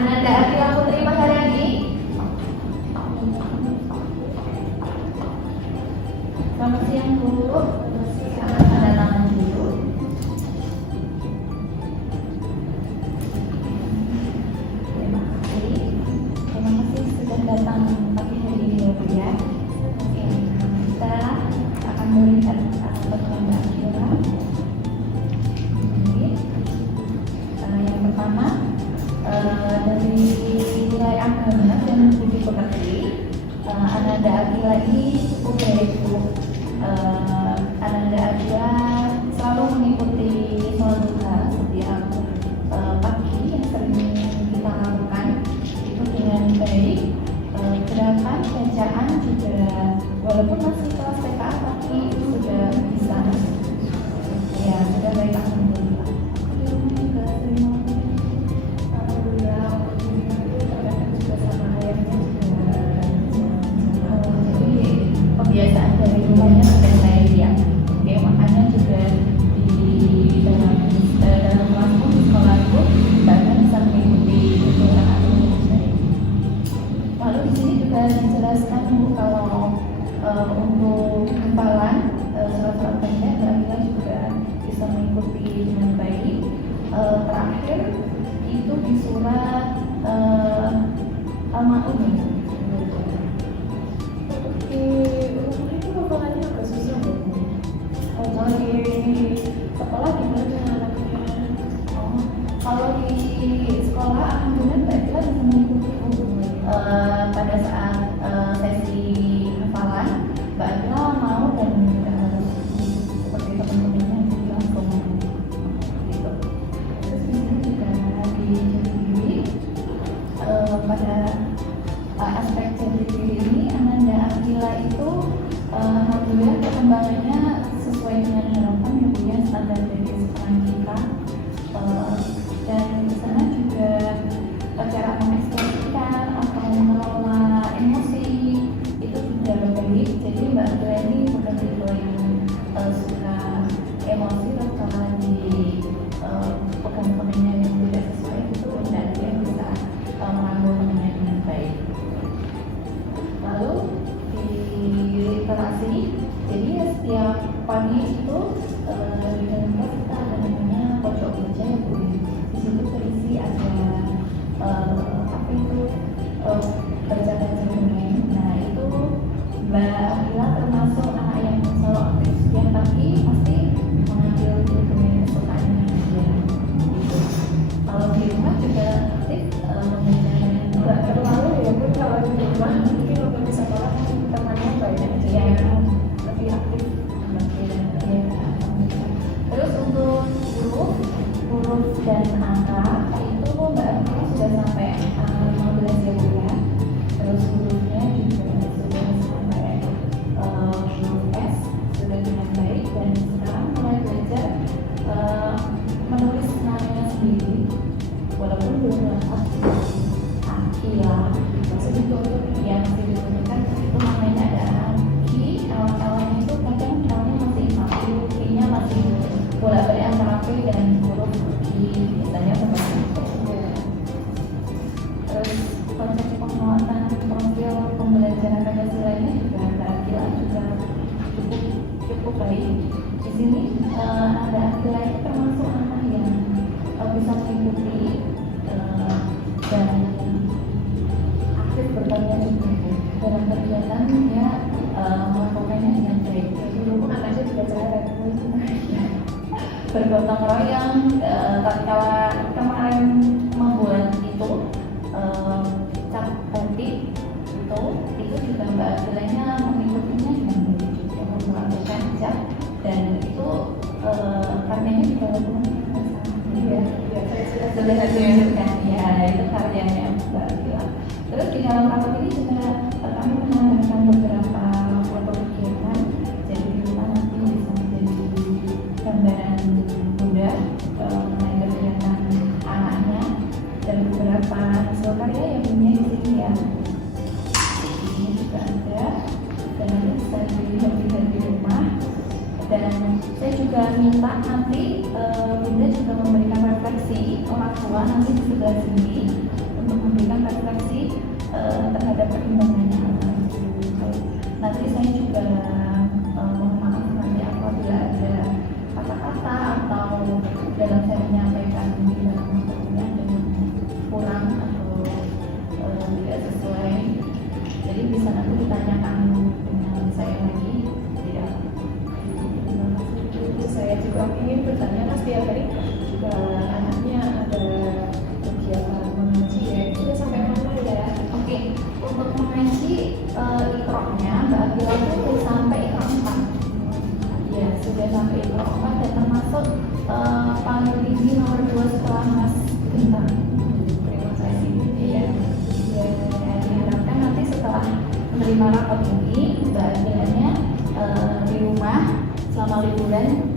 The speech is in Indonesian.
Ananda Akila Putri Maharani. Selamat siang Bu. Tanda tangan dulu. Terima kasih sudah datang pagi hari ini ya Bu ya. Oke, kita akan melihat pertemuan Akila. Yang pertama dari nilai agama dan budi pekerti, Ananda Akila ini cukup baik Bu. Ananda Akila selalu mengikuti sholat duha setiap pagi yang sering kita lakukan itu dengan baik. Gerakan bacaan juga walaupun masih kelas TK tapi sudah bisa ya, sudah baik alhamdulillah. Kebiasaan dari rumahnya sudah saya lihat. Oke, makanya juga di dalam kelas pun di sekolah pun bahkan bisa mengikuti kegiatan dengan baik. Lalu di sini juga dijelaskan Bu kalau untuk hafalan surat-surat pendek Akila juga bisa mengikuti dengan baik. Terakhir itu di surat Al-Ma'un. Sekolah gimana anaknya? Kalau di sekolah alhamdulillah Mbak Akila bisa mengikuti pada saat sesi hafalan Mbak Akila mau dan harus seperti teman-temannya langsung gitu. Terus di sini juga diri pada aspek jati diri ini Ananda Akila itu alhamdulillah perkembangannya sesuai dengan harapan yang punya standar dari sekolah kita, dan di sana juga cara mengekspresikan atau mengelola emosi itu sudah baik. Jadi Mbak Akila ini bukan tipe yang suka emosi atau di pegang-pegangnya yang tidak sesuai itu, dan dia bisa merangkulnya dengan baik. Lalu di literasi, jadi setiap pagi itu di dalam kelas kita ada namanya pojok baca ya Bu. Di situ terisi ada apa itu baca-baca dongeng. Nah itu Mbak Akila termasuk anak yang selalu aktif setiap pagi pasti mengambil dongeng kesukaannya dia. Gitu. Kalau di rumah juga aktif membaca nggak terlalu ya Bu, kalau di rumah mungkin waktu di sekolah temannya banyak jadi lebih aktif. Terus untuk huruf dan angka itu Mbak Akila sudah sampai angka 15 ya Bu ya. Terus hurufnya juga sudah sampai huruf S sudah dengan baik, dan sekarang mulai belajar menulis namanya sendiri walaupun belum lengkap Akila masih dituntut ya, masih ditunjukkan itu namanya ada Ki, awal-awalnya itu kadang namanya masih satu, Ki-nya masih bolak-balik antara P dan huruf Ki, misalnya seperti itu. Terus konsep penguatan profil pembelajaran Pancasila ini juga Mbak Akila juga cukup baik. Di sini ada Akila itu termasuk anak yang bisa mengikuti dan aktif bertanya juga dalam kegiatan dia melakukannya dengan baik. Dulu anaknya juga cerewet Bergotong royong, tatkala kemarin membuat itu cap batik itu juga Mbak Akilanya mengikutinya dengan baik juga melakukan cap, dan itu karyanya juga ya sudah ditunjukkan ya, itu karyanya Mbak Akila. Terus di dalam rapat ini juga kami menambahkan beberapa foto kegiatan, jadi kita nanti bisa menjadi gambaran mudah mengenai kegiatan anaknya, dan beberapa hasil karya yang punya di sini ya. Ini juga ada, dan nanti bisa dilihat di rumah. Dan saya juga minta nanti Bunda juga memberikan refleksi orang orang tua nanti di sebelah sini untuk memberikan refleksi terhadap perkembangannya anak. Nanti saya juga mohon maaf nanti apabila ada kata-kata atau dalam saya menyampaikan di dalam materinya ada yang kurang atau tidak sesuai, jadi bisa nanti ditanyakan dengan saya lagi. Tidak. Saya juga ingin bertanya, Mas, tiap hari juga anaknya ada kegiatan mengaji ya, itu sampai mana ya? Oke, untuk mengaji ikroknya Mbak Abdullah itu sampai ikrok 4. Ya, sudah sampai ikrok 4 dan termasuk paling tinggi nomor 2 setelah Mas Bintang. Terima kasih. Iya. Ya, diharapkan nanti setelah menerima rapor ini Mbak Abdullahnya di rumah selama liburan